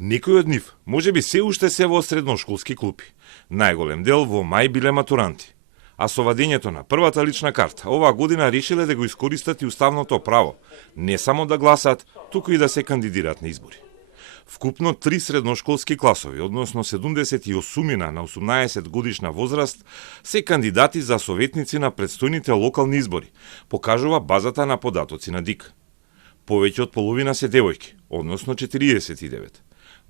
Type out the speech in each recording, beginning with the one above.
Некои од нив можеби се уште се во средношколски клупи. Најголем дел во мај биле матуранти. А со вадењето на првата лична карта, оваа година решиле да го искористат и уставното право, не само да гласаат, туку и да се кандидираат на избори. Вкупно 3 средношколски класови, односно 78 на 18 годишна возраст, се кандидати за советници на предстојните локални избори, покажува базата на податоци на ДИК. Повеќе од половина се девојки, односно 49,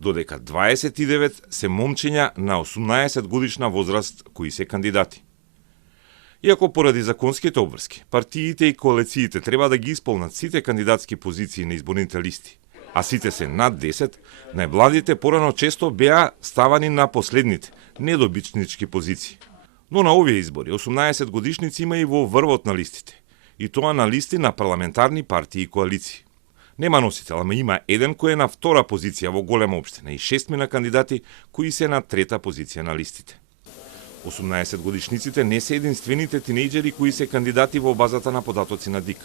додека 29 се момчиња на 18 годишна возраст кои се кандидати. Иако поради законските обврски, партиите и коалициите треба да ги исполнат сите кандидатски позиции на изборните листи, а сите се над 10, најмладите порано често беа ставани на последните, недобичнички позиции. Но на овие избори 18 годишници има и во врвот на листите, и тоа на листи на парламентарни партии и коалиции. Нема носител, ама има еден кој е на втора позиција во голема општина и 6 кандидати кои се на трета позиција на листите. 18 годишниците не се единствените тинејџери кои се кандидати во базата на податоци на ДИК.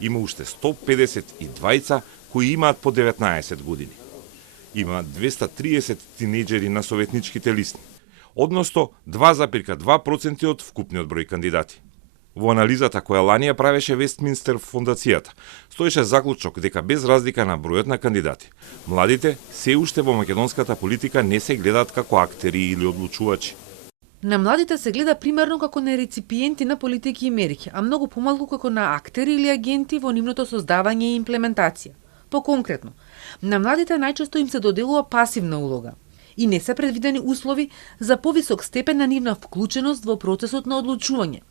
Има уште 152 кои имаат по 19 години. Има 230 тинејџери на советничките листи, односно 2,2% од вкупниот број кандидати. Во анализата која лани ја правеше Вестминстер фондацијата, стоеше заклучок дека без разлика на бројот на кандидати, младите се уште во македонската политика не се гледаат како актери или одлучувачи. На младите се гледа примерно како на реципиенти на политики и мерки, а многу помалку како на актери или агенти во нивното создавање и имплементација. Поконкретно, на младите најчесто им се доделува пасивна улога и не се предвидени услови за повисок степен на нивна вклученост во процесот на одлучување,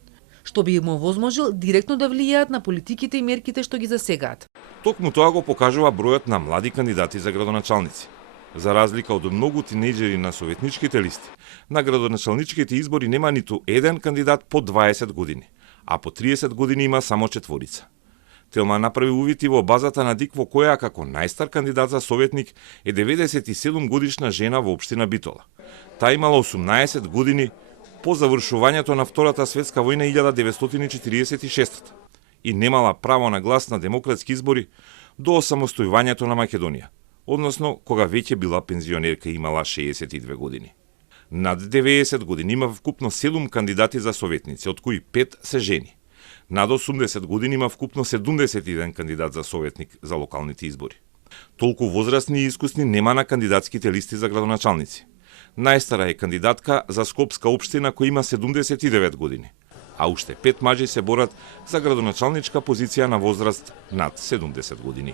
што би им овозможил директно да влијаат на политиките и мерките што ги засегаат. Токму тоа го покажува бројот на млади кандидати за градоначалници. За разлика од многу тинејџери на советничките листи, на градоначалничките избори нема ниту еден кандидат по 20 години, а по 30 години има само 4. Телма направи увид и во базата на ДИК во која како најстар кандидат за советник е 97 годишна жена во општина Битола. Таа имала 18 години по завршувањето на Втората светска војна 1946 и немала право на глас на демократски избори до осамостојувањето на Македонија, односно кога веќе била пензионерка и имала 62 години. Над 90 години има вкупно 7 кандидати за советници, од кои 5 се жени. Над 80 години има вкупно 71 кандидат за советник за локалните избори. Толку возрастни и искусни нема на кандидатските листи за градоначалници. Најстара е кандидатка за Скопска општина која има 79 години, а уште 5 мажи се борат за градоначалничка позиција на возраст над 70 години.